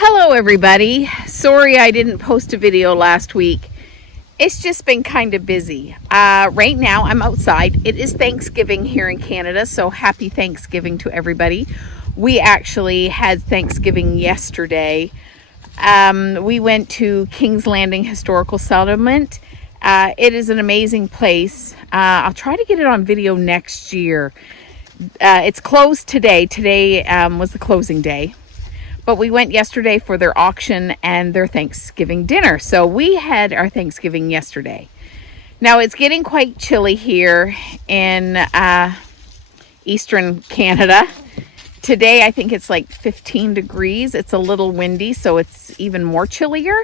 Hello everybody. Sorry I didn't post a video last week. It's just been kind of busy. Right now I'm outside. It is Thanksgiving here in Canada, so happy Thanksgiving to everybody. We actually had Thanksgiving yesterday. We went to King's Landing Historical Settlement. It is an amazing place. I'll try to get it on video next year. It's closed today. Today was the closing day. But we went yesterday for their auction and their Thanksgiving dinner. So we had our Thanksgiving yesterday. Now it's getting quite chilly here in Eastern Canada. Today I think it's like 15 degrees. It's a little windy, so it's even more chillier.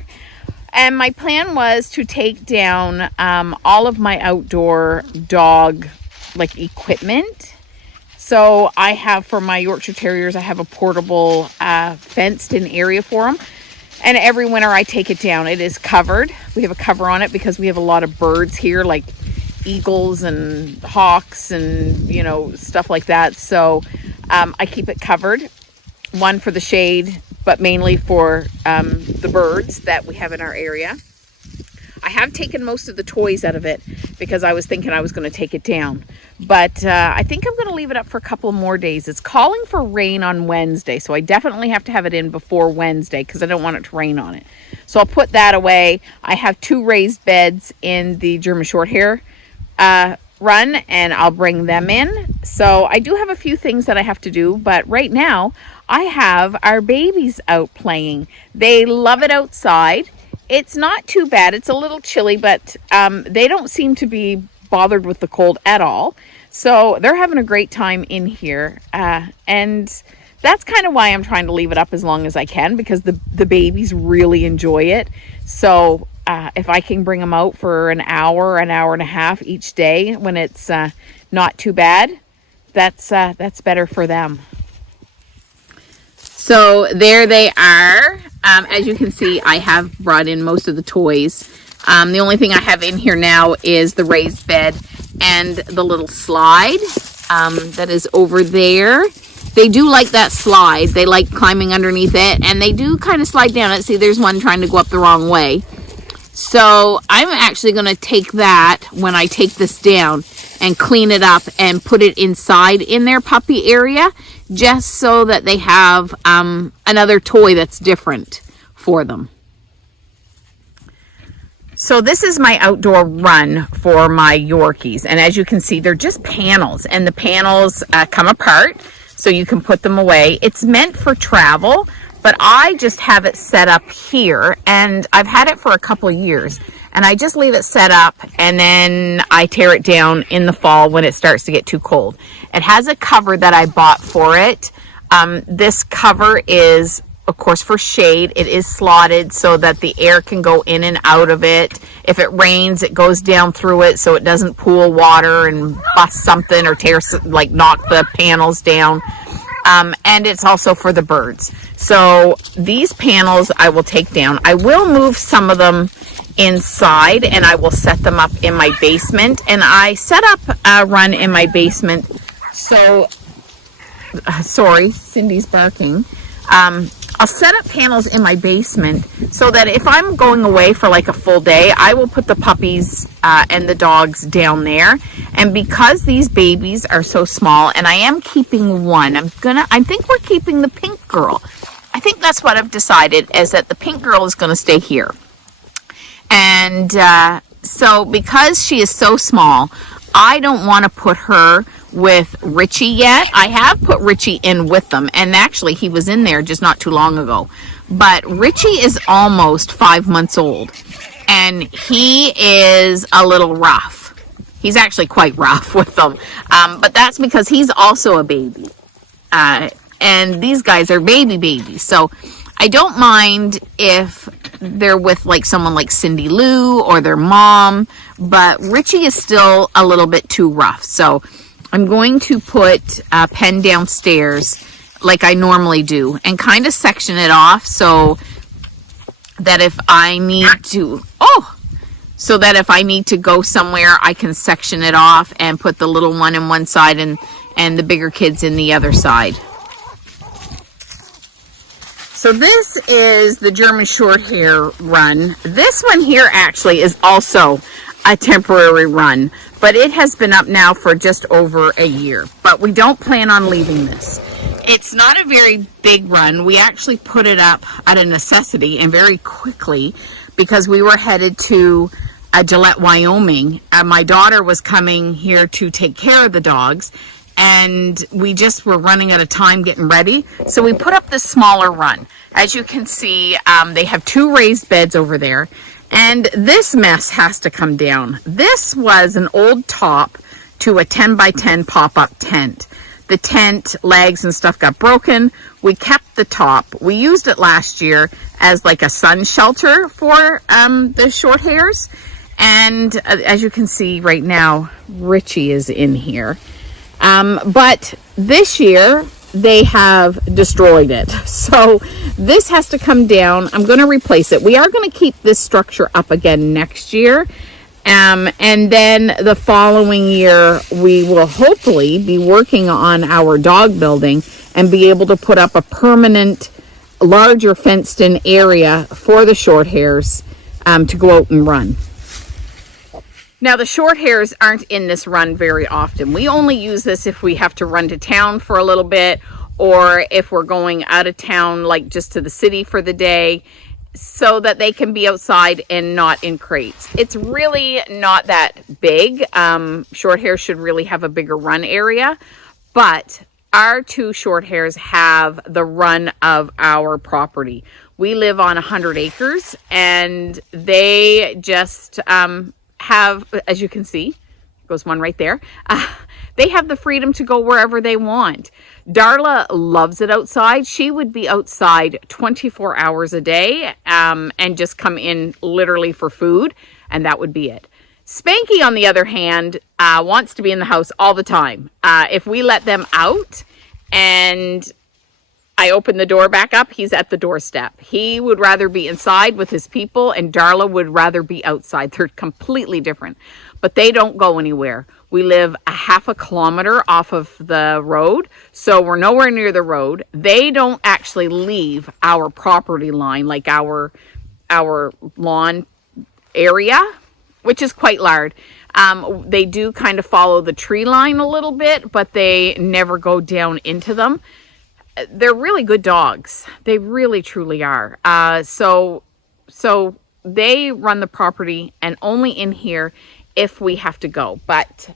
And my plan was to take down all of my outdoor dog equipment. So I have, for my Yorkshire Terriers, I have a portable fenced-in area for them. And every winter I take it down. It is covered. We have a cover on it because we have a lot of birds here, like eagles and hawks and, stuff like that. So I keep it covered. One for the shade, but mainly for the birds that we have in our area. I have taken most of the toys out of it because I was thinking I was going to take it down. But I think I'm going to leave it up for a couple more days. It's calling for rain on Wednesday, so I definitely have to have it in before Wednesday because I don't want it to rain on it. So I'll put that away. I have 2 raised beds in the German Shorthair run, and I'll bring them in. So I do have a few things that I have to do, but right now I have our babies out playing. They love it outside. It's not too bad. It's a little chilly, but they don't seem to be bothered with the cold at all. So they're having a great time in here. And that's kind of why I'm trying to leave it up as long as I can, because the babies really enjoy it. So if I can bring them out for an hour and a half each day when it's not too bad, that's better for them. So there they are. As you can see, I have brought in most of the toys. The only thing I have in here now is the raised bed and the little slide that is over there. They do like that slide. They like climbing underneath it, and they do kind of slide down it. See, there's one trying to go up the wrong way. So I'm actually going to take that when I take this down and clean it up and put it inside in their puppy area, just so that they have another toy that's different for them. So this is my outdoor run for my Yorkies, and as you can see, they're just panels, and the panels come apart so you can put them away. It's meant for travel, but I just have it set up here, and I've had it for a couple of years, and I just leave it set up, and then I tear it down in the fall when it starts to get too cold. It has a cover that I bought for it. This cover is, of course, for shade. It is slotted so that the air can go in and out of it. If it rains, it goes down through it so it doesn't pool water and bust something or tear, knock the panels down. And it's also for the birds. So these panels I will take down. I will move some of them inside, and I will set them up in my basement. And I set up a run in my basement. So, sorry, Cindy's barking. I'll set up panels in my basement so that if I'm going away for like a full day, I will put the puppies and the dogs down there. And because these babies are so small, and I am keeping one, I think we're keeping the pink girl. I think that's what I've decided, is that the pink girl is going to stay here. And so because she is so small, I don't want to put her with Richie yet. I have put Richie in with them, and actually he was in there just not too long ago. But Richie is almost 5 months old, and he is a little rough. He's actually quite rough with them, but that's because he's also a baby, and these guys are babies. So I don't mind if they're with someone like Cindy Lou or their mom, but Richie is still a little bit too rough. So I'm going to put a pen downstairs like I normally do and kind of section it off so that if I need to go somewhere, I can section it off and put the little one in one side and the bigger kids in the other side. So this is the German Shorthair run. This one here actually is also a temporary run, but it has been up now for just over a year. But we don't plan on leaving this. It's not a very big run. We actually put it up out of necessity and very quickly because we were headed to Gillette, Wyoming. My daughter was coming here to take care of the dogs, and we just were running out of time getting ready. So we put up this smaller run. As you can see, they have 2 raised beds over there, and this mess has to come down. This was an old top to a 10 by 10 pop-up tent. The tent legs and stuff got broken. We kept the top. We used it last year as like a sun shelter for the short hairs. And as you can see right now, Richie is in here. But this year they have destroyed it. So this has to come down. I'm going to replace it. We are going to keep this structure up again next year. And then the following year, we will hopefully be working on our dog building and be able to put up a permanent, larger fenced-in area for the short hairs to go out and run. Now, the short hairs aren't in this run very often. We only use this if we have to run to town for a little bit, or if we're going out of town, like just to the city for the day, so that they can be outside and not in crates. It's really not that big. Short hairs should really have a bigger run area, but our 2 short hairs have the run of our property. We live on 100 acres, and they just have, as you can see, goes one right there. They have the freedom to go wherever they want. Darla loves it outside. She would be outside 24 hours a day and just come in literally for food, and that would be it. Spanky, on the other hand, wants to be in the house all the time. If we let them out and I open the door back up, he's at the doorstep. He would rather be inside with his people, and Darla would rather be outside. They're completely different, but they don't go anywhere. We live a half a kilometer off of the road, so we're nowhere near the road. They don't actually leave our property line, like our lawn area, which is quite large. They do kind of follow the tree line a little bit, but they never go down into them. They're really good dogs. They really, truly are. So they run the property and only in here if we have to go. But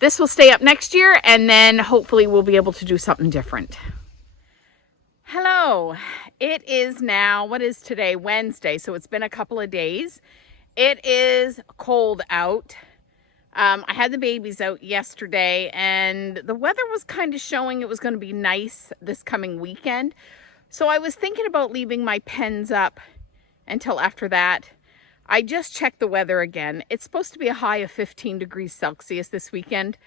this will stay up next year, and then hopefully we'll be able to do something different. Hello. It is now, what is today? Wednesday. So it's been a couple of days. It is cold out. I had the babies out yesterday, and the weather was kind of showing it was going to be nice this coming weekend. So I was thinking about leaving my pens up until after that. I just checked the weather again. It's supposed to be a high of 15 degrees Celsius this weekend,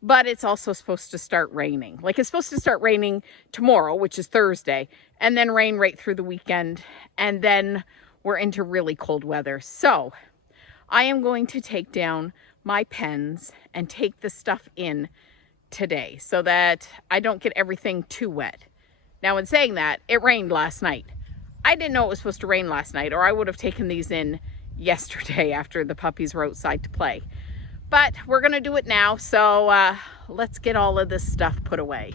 but it's also supposed to start raining. Like, it's supposed to start raining tomorrow, which is Thursday, and then rain right through the weekend, and then we're into really cold weather. So I am going to take down my pens and take the stuff in today so that I don't get everything too wet. Now, in saying that, it rained last night. I didn't know it was supposed to rain last night, or I would have taken these in yesterday after the puppies were outside to play. But we're going to do it now, so let's get all of this stuff put away.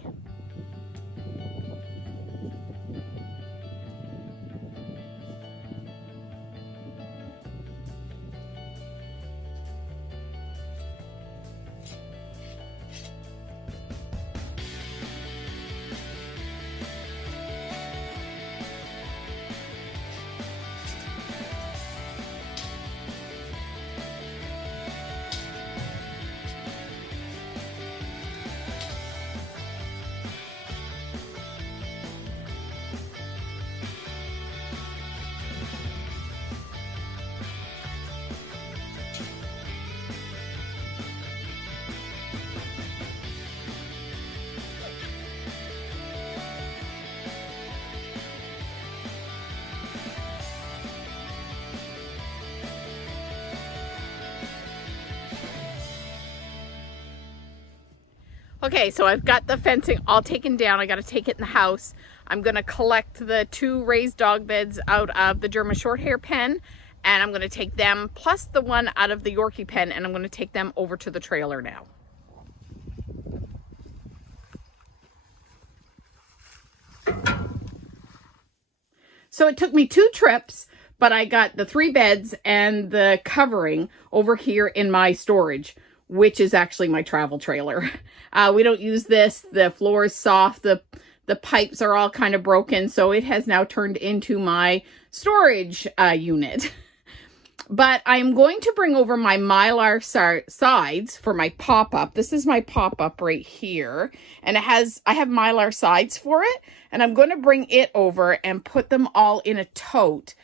Okay, so I've got the fencing all taken down. I got to take it in the house. I'm going to collect the 2 raised dog beds out of the German Shorthair pen, and I'm going to take them plus the one out of the Yorkie pen, and I'm going to take them over to the trailer now. So it took me 2 trips, but I got the 3 beds and the covering over here in my storage, which is actually my travel trailer. We don't use this. The floor is soft. The pipes are all kind of broken, so it has now turned into my storage unit. But I'm going to bring over my Mylar sides for my pop-up. This is my pop-up right here, and I have Mylar sides for it, and I'm going to bring it over and put them all in a tote.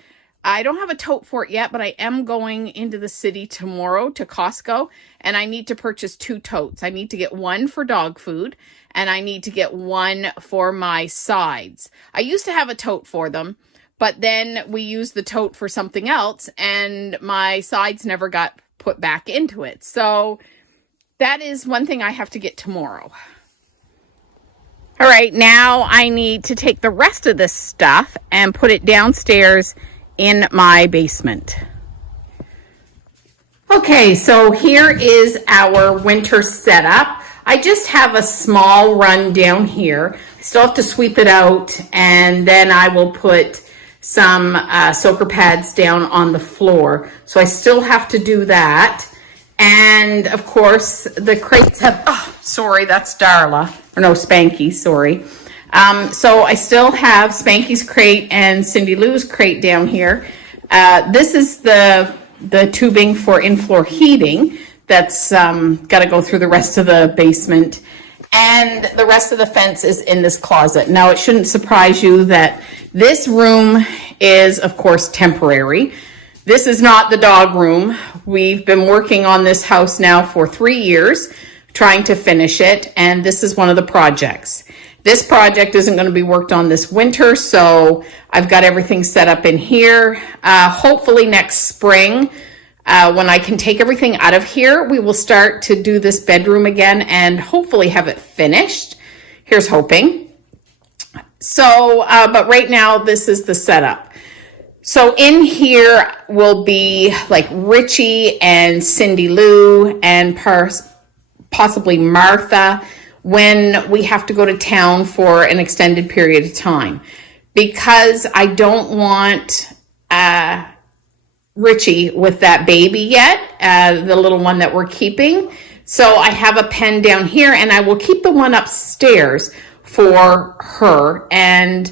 I don't have a tote for it yet, but I am going into the city tomorrow to Costco, and I need to purchase 2 totes. I need to get one for dog food, and I need to get one for my sides. I used to have a tote for them, but then we used the tote for something else, and my sides never got put back into it. So that is one thing I have to get tomorrow. All right, now I need to take the rest of this stuff and put it downstairs in my basement. Okay, so here is our winter setup. I just have a small run down here. I still have to sweep it out, and then I will put some soaker pads down on the floor. So I still have to do that. And of course, the crates have, oh, sorry, that's Darla, or no, Spanky, sorry. So I still have Spanky's crate and Cindy Lou's crate down here. This is the tubing for in-floor heating that's got to go through the rest of the basement. And the rest of the fence is in this closet. Now, it shouldn't surprise you that this room is, of course, temporary. This is not the dog room. We've been working on this house now for 3 years, trying to finish it, and this is one of the projects. This project isn't going to be worked on this winter, so I've got everything set up in here. Hopefully next spring, when I can take everything out of here, we will start to do this bedroom again and hopefully have it finished. Here's hoping. So, but right now, this is the setup. So in here will be like Richie and Cindy Lou and possibly Martha when we have to go to town for an extended period of time. Because I don't want Richie with that baby yet, the little one that we're keeping. So I have a pen down here, and I will keep the one upstairs for her, and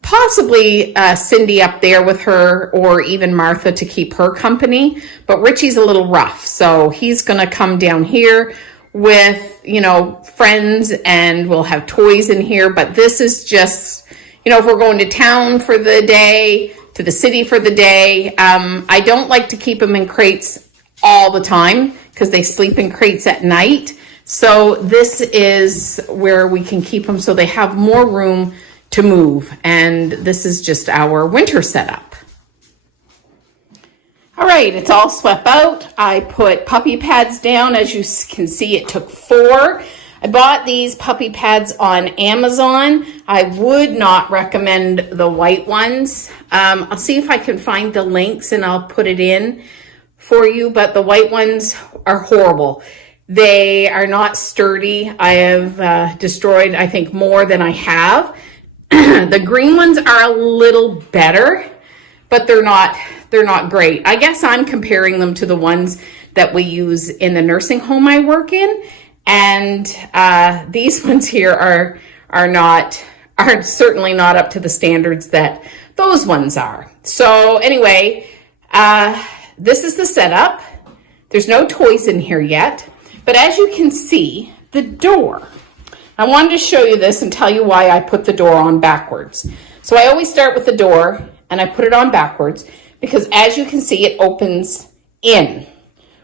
possibly Cindy up there with her, or even Martha to keep her company. But Richie's a little rough, so he's gonna come down here with, you know, friends, and we'll have toys in here. But this is just, you know, if we're going to town for the day, to the city for the day. I don't like to keep them in crates all the time because they sleep in crates at night. So this is where we can keep them so they have more room to move. And this is just our winter setup. All right, it's all swept out. I put puppy pads down. As you can see, it took 4. I bought these puppy pads on Amazon. I would not recommend the white ones. I'll see if I can find the links and I'll put it in for you, but the white ones are horrible. They are not sturdy. I have destroyed, I think, more than I have. The green ones are a little better, but they're not great. I guess I'm comparing them to the ones that we use in the nursing home I work in. And these ones here are certainly not up to the standards that those ones are. So anyway, this is the setup. There's no toys in here yet, but as you can see, the door. I wanted to show you this and tell you why I put the door on backwards. So I always start with the door and I put it on backwards because, as you can see, it opens in.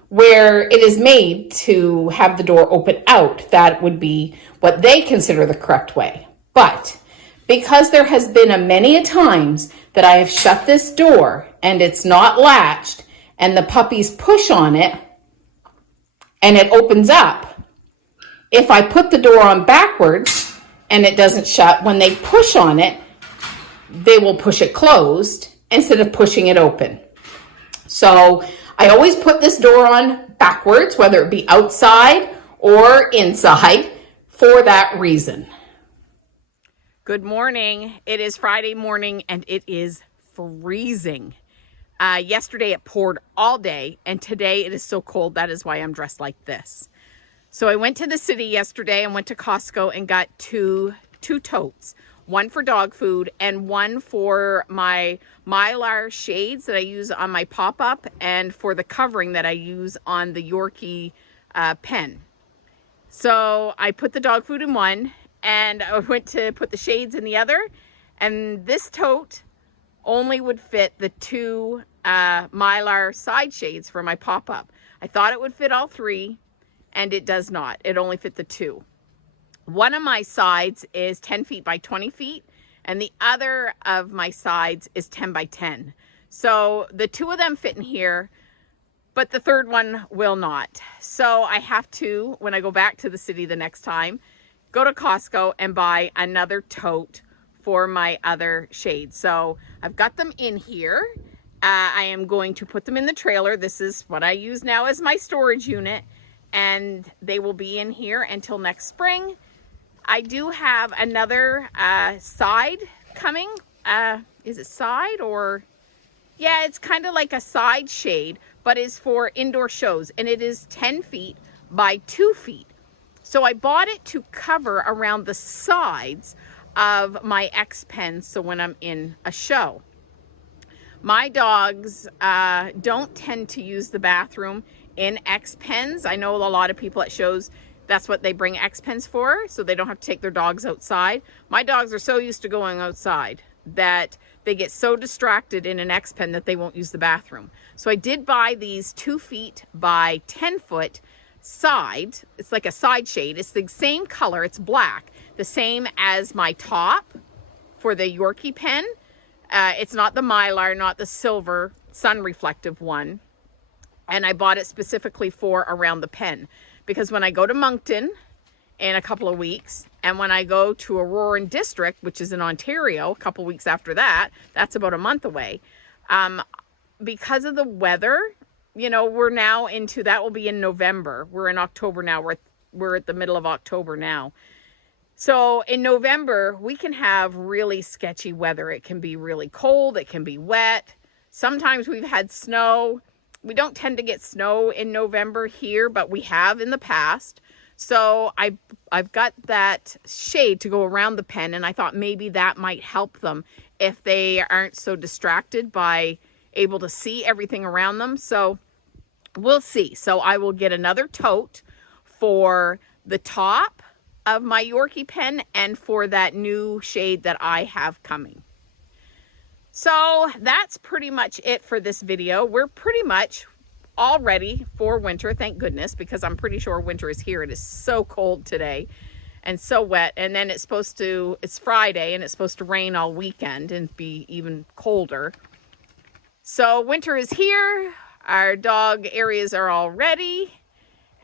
Where it is made to have the door open out, that would be what they consider the correct way. But because there has been many a times that I have shut this door and it's not latched and the puppies push on it and it opens up, if I put the door on backwards, and it doesn't shut, when they push on it, they will push it closed instead of pushing it open. So I always put this door on backwards, whether it be outside or inside, for that reason. Good morning. It is Friday morning and it is freezing. Yesterday it poured all day, and today it is so cold. That is why I'm dressed like this. So I went to the city yesterday and went to Costco and got two totes. One for dog food and one for my Mylar shades that I use on my pop-up, and for the covering that I use on the Yorkie pen. So I put the dog food in one, and I went to put the shades in the other, and this tote only would fit the two Mylar side shades for my pop-up. I thought it would fit all three, and it does not. It only fit the two. One of my sides is 10 feet by 20 feet, and the other of my sides is 10 by 10. So the two of them fit in here, but the third one will not. So I have to, when I go back to the city the next time, go to Costco and buy another tote for my other shades. So I've got them in here. I am going to put them in the trailer. This is what I use now as my storage unit, and they will be in here until next spring. I do have another side coming. Is it side or? Yeah, it's kind of like a side shade, but is for indoor shows, and it is 10 feet by 2 feet. So I bought it to cover around the sides of my X pens, so when I'm in a show. My dogs don't tend to use the bathroom in X pens. I know a lot of people at shows, that's what they bring X pens for, so they don't have to take their dogs outside. My dogs are so used to going outside that they get so distracted in an X pen that they won't use the bathroom. So I did buy these 2 feet by 10 foot side. It's like a side shade. It's the same color. It's black, the same as my top for the Yorkie pen. It's not the Mylar, not the silver sun reflective one. And I bought it specifically for around the pen, because when I go to Moncton in a couple of weeks, and when I go to Aurora District, which is in Ontario, a couple weeks after that, that's about a month away, because of the weather, you know, we're now into, that will be in November. We're in October now. We're at the middle of October now. So in November, we can have really sketchy weather. It can be really cold. It can be wet. Sometimes we've had snow. We don't tend to get snow in November here, but we have in the past. So I've got that shade to go around the pen, and I thought maybe that might help them if they aren't so distracted by able to see everything around them. So we'll see. So I will get another tote for the top of my Yorkie pen and for that new shade that I have coming. So that's pretty much it for this video. We're pretty much all ready for winter, thank goodness, because I'm pretty sure winter is here. It is so cold today and so wet. And then it's Friday, and it's supposed to rain all weekend and be even colder. So winter is here. Our dog areas are all ready.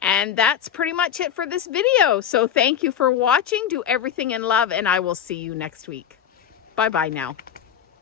And that's pretty much it for this video. So thank you for watching. Do everything in love, and I will see you next week. Bye-bye now.